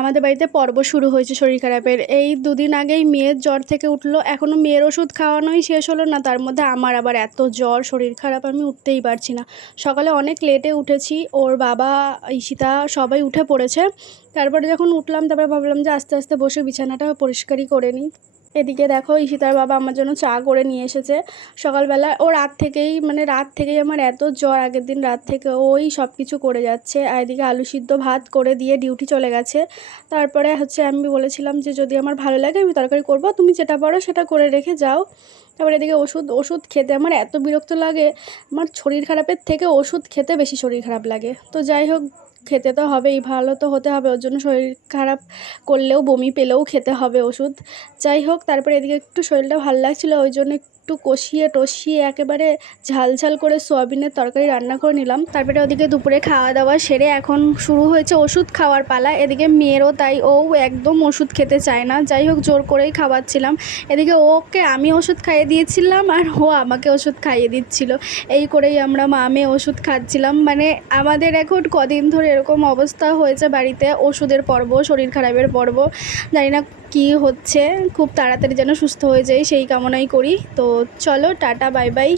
আমাদের বাড়িতে পর্ব শুরু হয়েছে শরীর খারাপের। এই দুদিন আগেই মেয়ের জ্বর থেকে উঠলো, এখনও মেয়ের ওষুধ খাওয়ানোই শেষ হলো না, তার মধ্যে আমার আবার এত জ্বর, শরীর খারাপ, আমি উঠতেই পারছি না। সকালে অনেক লেটে উঠেছি, ওর বাবা, ঈশিতা সবাই উঠে পড়েছে। তারপরে যখন উঠলাম তারপরে ভাবলাম যে আস্তে আস্তে বসে বিছানাটা পরিষ্কারই করে নিই। এদিকে দেখো ঈশিতার বাবা আমার জন্য চা করে নিয়ে এসেছে সকালবেলা। ও রাত থেকেই আমার এত জ্বর, আগের দিন রাত থেকে ওই সব কিছু করে যাচ্ছে। আর এদিকে আলু সিদ্ধ ভাত করে দিয়ে ডিউটি চলে গেছে। তারপরে আমি বলেছিলাম যে যদি আমার ভালো লাগে আমি তরকারি করব, তুমি যেটা পারো সেটা করে রেখে যাও। তারপরে এদিকে ওষুধ খেতে আমার এত বিরক্ত লাগে। আমার শরীর খারাপের থেকে ওষুধ খেতে বেশি শরীর খারাপ লাগে। তো যাই হোক, খেতে তো হবেই, ভালো তো হতে হবে, ওর জন্য শরীর খারাপ করলেও বমি পেলেও খেতে হবে ওষুধ। যাই হোক, তারপরে এদিকে একটু শরীরটা ভালো লাগছিলো, ওই জন্য একটু কষিয়ে টষিয়ে একেবারে ঝাল ঝাল করে সোয়াবিনের তরকারি রান্না করে নিলাম। তারপরে ওদিকে দুপুরে খাওয়া দাওয়া সেরে এখন শুরু হয়েছে ওষুধ খাওয়ার পালা। এদিকে মেয়েরও তাই, ও একদম ওষুধ খেতে চায় না, যাই হোক জোর করেই খাওয়াচ্ছিলাম। এদিকে ওকে আমি ওষুধ খাইয়ে দিয়েছিলাম আর ও আমাকে ওষুধ খাইয়ে দিচ্ছিল। এই করেই আমরা মা মেয়ে ওষুধ খাচ্ছিলাম। মানে আমাদের এখন কদিন ধরে এরকম অবস্থা হয়েছে বাড়িতে, ওষুধের পর্ব, শরীর খারাপের পর্ব। জানি না কি হচ্ছে, খুব তাড়াতাড়ি যেন সুস্থ হয়ে যাই সেই কামনাই করি। তো চলো, টাটা, বাই বাই।